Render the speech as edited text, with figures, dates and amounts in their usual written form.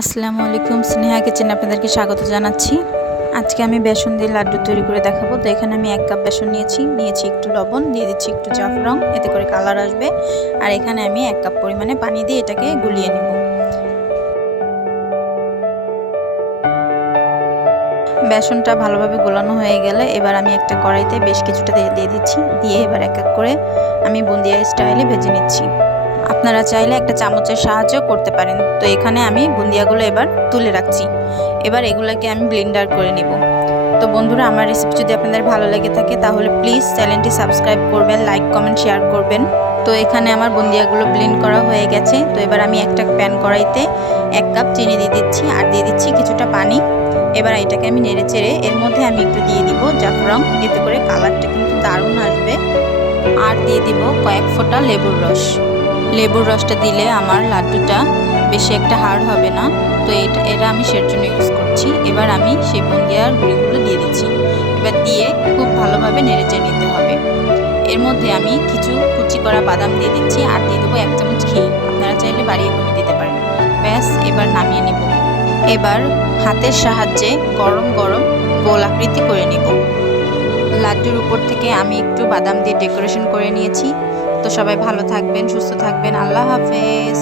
আসসালামু আলাইকুম, স্নেহা কিচেনে আপনাদেরকে স্বাগত জানাচ্ছি। আজকে আমি বেসন দিয়ে লাড্ডু তৈরি করে দেখাবো। তো এখানে আমি 1 কাপ বেসন নিয়েছি একটু লবণ, দিয়ে দিচ্ছি একটু জাফরান, এতে করে কালার আসবে। আর এখানে আমি 1 কাপ পরিমাণে পানি দিয়ে এটাকে গুলিয়ে নেব। বেসনটা ভালোভাবে গোলানো হয়ে গেলে এবার আমি একটা কড়াইতে বেশ কিছুটা দিয়ে দিচ্ছি, দিয়ে এবার এক এক করে আমি বুন্দিয়া স্টাইলে ভেজে নিচ্ছি। আপনারা চাইলে একটা চামচের সাহায্য করতে পারেন। তো এখানে আমি বুন্দিয়াগুলো এবার তুলে রাখছি। এবার এগুলোকে আমি ব্লেন্ডার করে নেব। তো বন্ধুরা, আমার রেসিপি যদি আপনাদের ভালো লেগে থাকে তাহলে প্লিজ চ্যানেলটি সাবস্ক্রাইব করবেন, লাইক কমেন্ট শেয়ার করবেন। তো এখানে আমার বুন্দিয়াগুলো ব্লেন্ড করা হয়ে গেছে। তো এবার আমি একটা প্যান কড়াইতে 1 কাপ চিনি দিয়ে দিচ্ছি আর দিয়ে দিচ্ছি কিছুটা পানি। এবার এটাকে আমি নেড়ে চেড়ে এর মধ্যে আমি একটু দিয়ে দিব জাফরান, এতে করে কালারটা কিন্তু দারুণ আসবে। আর দিয়ে দিব কয়েক ফোঁটা লেবুর রস। লেবুর রসটা দিলে আমার লাড্ডুটা বেশি একটা হার্ড হবে না। তো এটা আমি সের জন্য ইউজ করছি। এবার আমি সেই বুন্দিয়ার গুঁড়িগুলো দিয়ে দিচ্ছি। এবার দিয়ে খুব ভালোভাবে নেড়েচেড়ে নিতে হবে। এর মধ্যে আমি কিছু কুচি করা বাদাম দিয়ে দিচ্ছি আর দিয়ে দেবো 1 চামচ ঘি। আপনারা চাইলে বাড়িয়ে কমিয়ে দিতে পারেন। ব্যাস, এবার নামিয়ে নিব। এবার হাতের সাহায্যে গরম গরম গোল আকৃতি করে নিব। লাড্ডুর উপর থেকে আমি একটু বাদাম দিয়ে ডেকোরেশন করে নিয়েছি। তো সবাই ভালো থাকবেন, সুস্থ থাকবেন। আল্লাহ হাফেজ।